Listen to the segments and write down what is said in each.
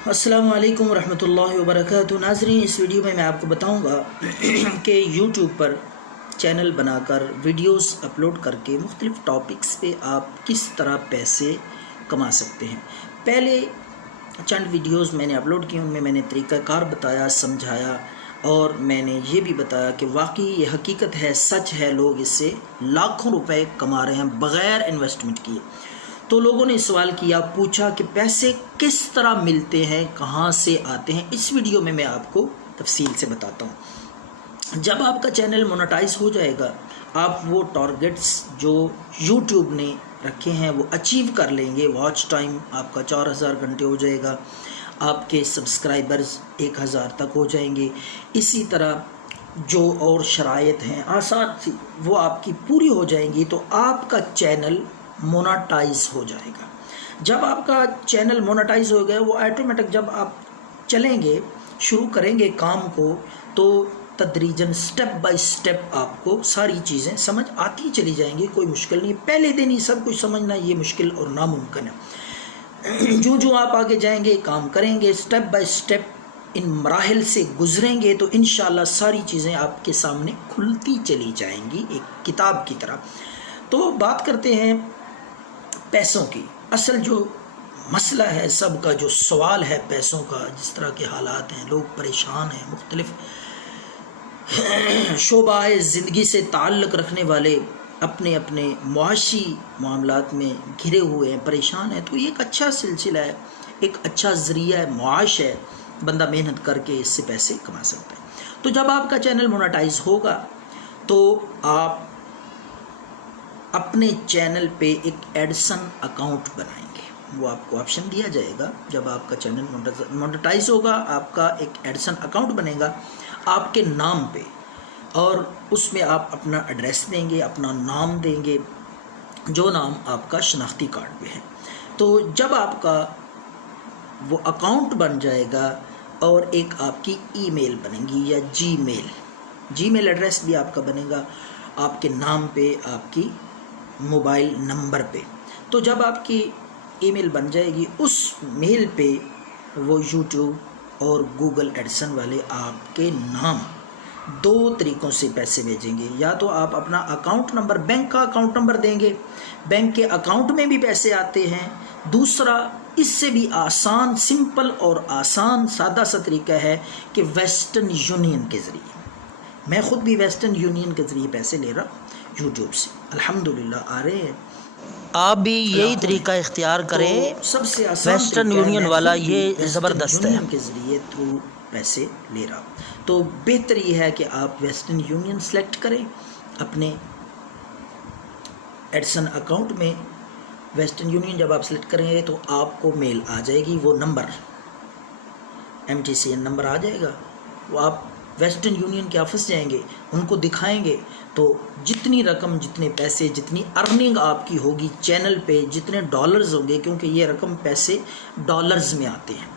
अस्सलामु अलैकुम रहमतुल्लाहि व बरकातुहू। नाज़रीन, इस वीडियो में मैं आपको बताऊंगा कि यूट्यूब पर चैनल बनाकर वीडियोस अपलोड करके मुख्तलिफ़ टॉपिक्स पे आप किस तरह पैसे कमा सकते हैं। पहले चंद वीडियोस मैंने अपलोड किए, उनमें मैंने तरीक़ाकार बताया, समझाया और मैंने ये भी बताया कि वाकई ये हकीकत है, सच है, लोग इससे लाखों रुपए कमा रहे हैं बग़ैर इन्वेस्टमेंट किए। तो लोगों ने सवाल किया, पूछा कि पैसे किस तरह मिलते हैं, कहाँ से आते हैं। इस वीडियो में मैं आपको तफसील से बताता हूँ। जब आपका चैनल मोनेटाइज हो जाएगा, आप वो टारगेट्स जो यूट्यूब ने रखे हैं वो अचीव कर लेंगे। वॉच टाइम आपका 4000 घंटे हो जाएगा, आपके सब्सक्राइबर्स 1000 तक हो जाएंगे। इसी तरह जो और शराइत हैं आसान सी वो आपकी पूरी हो जाएंगी, तो आपका चैनल मोनेटाइज हो जाएगा। जब आपका चैनल मोनेटाइज हो गया, वो ऑटोमेटिक जब आप चलेंगे, शुरू करेंगे काम को, तो तदरीजन स्टेप बाय स्टेप आपको सारी चीज़ें समझ आती चली जाएंगी। कोई मुश्किल नहीं, पहले दिन ही सब कुछ समझना ये मुश्किल और नामुमकिन है। जो जो आप आगे जाएंगे, काम करेंगे, स्टेप बाय स्टेप इन मराहिल से गुजरेंगे, तो इंशाअल्लाह सारी चीज़ें आपके सामने खुलती चली जाएंगी एक किताब की तरह। तो बात करते हैं पैसों की। असल जो मसला है, सबका जो सवाल है पैसों का, जिस तरह के हालात हैं, लोग परेशान हैं, मुख्तलिफ शोबाए ज़िंदगी से ताल्लुक़ रखने वाले अपने अपने मुआशी मामलात में घिरे हुए हैं, परेशान हैं। तो ये एक अच्छा सिलसिला है, एक अच्छा ज़रिया है, मुआश है, बंदा मेहनत करके इससे पैसे कमा सकता है। तो जब आपका चैनल मोनेटाइज होगा, तो आप अपने चैनल पे एक एडसन अकाउंट बनाएंगे। वो आपको ऑप्शन दिया जाएगा। जब आपका चैनल मोनेटाइज होगा, आपका एक एडसन अकाउंट बनेगा आपके नाम पे, और उसमें आप अपना एड्रेस देंगे, अपना नाम देंगे, जो नाम आपका शनाख्ती कार्ड पे है। तो जब आपका वो अकाउंट बन जाएगा और एक आपकी ईमेल बनेगी या जीमेल एड्रेस भी आपका बनेगा आपके नाम पे, आपकी मोबाइल नंबर पे। तो जब आपकी ईमेल बन जाएगी, उस मेल पे वो यूट्यूब और गूगल एडसन वाले आपके नाम दो तरीक़ों से पैसे भेजेंगे। या तो आप अपना अकाउंट नंबर, बैंक का अकाउंट नंबर देंगे, बैंक के अकाउंट में भी पैसे आते हैं। दूसरा, इससे भी आसान, सिंपल और आसान सादा सा तरीका है कि वेस्टर्न यूनियन के ज़रिए, मैं ख़ुद भी वेस्टर्न यूनियन के ज़रिए पैसे ले रहा यूट्यूब से, अल्हम्दुलिल्लाह आ रहे हैं। आप भी यही तरीका इख्तियार करें। तो सबसे आसान वेस्टर्न यूनियन वाला ये ज़बरदस्त है, के ज़रिए थ्रू पैसे ले रहा। तो बेहतर ये है कि आप वेस्टर्न यूनियन सेलेक्ट करें अपने एडसन अकाउंट में। वेस्टर्न यूनियन जब आप सेलेक्ट करेंगे तो आपको मेल आ जाएगी, वो नंबर MTCN नंबर आ जाएगा। वो आप वेस्टर्न यूनियन के ऑफिस जाएंगे, उनको दिखाएंगे, तो जितनी रकम, जितने पैसे, जितनी अर्निंग आपकी होगी चैनल पे, जितने डॉलर्स होंगे, क्योंकि ये रकम पैसे डॉलर्स में आते हैं,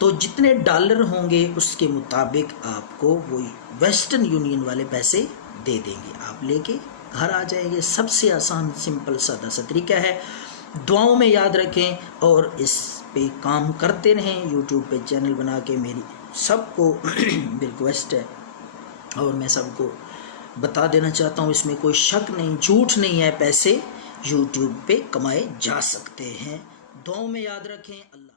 तो जितने डॉलर होंगे उसके मुताबिक आपको वो वेस्टर्न यूनियन वाले पैसे दे देंगे, आप लेके घर आ जाएंगे। सबसे आसान, सिंपल, सादा सा तरीका है। दुआओं में याद रखें और इस पे काम करते रहें। यूट्यूब पे चैनल बना के मेरी सबको रिक्वेस्ट है, और मैं सबको बता देना चाहता हूँ, इसमें कोई शक नहीं, झूठ नहीं है, पैसे यूट्यूब पे कमाए जा सकते हैं। दुआओं में याद रखें। अल्लाह।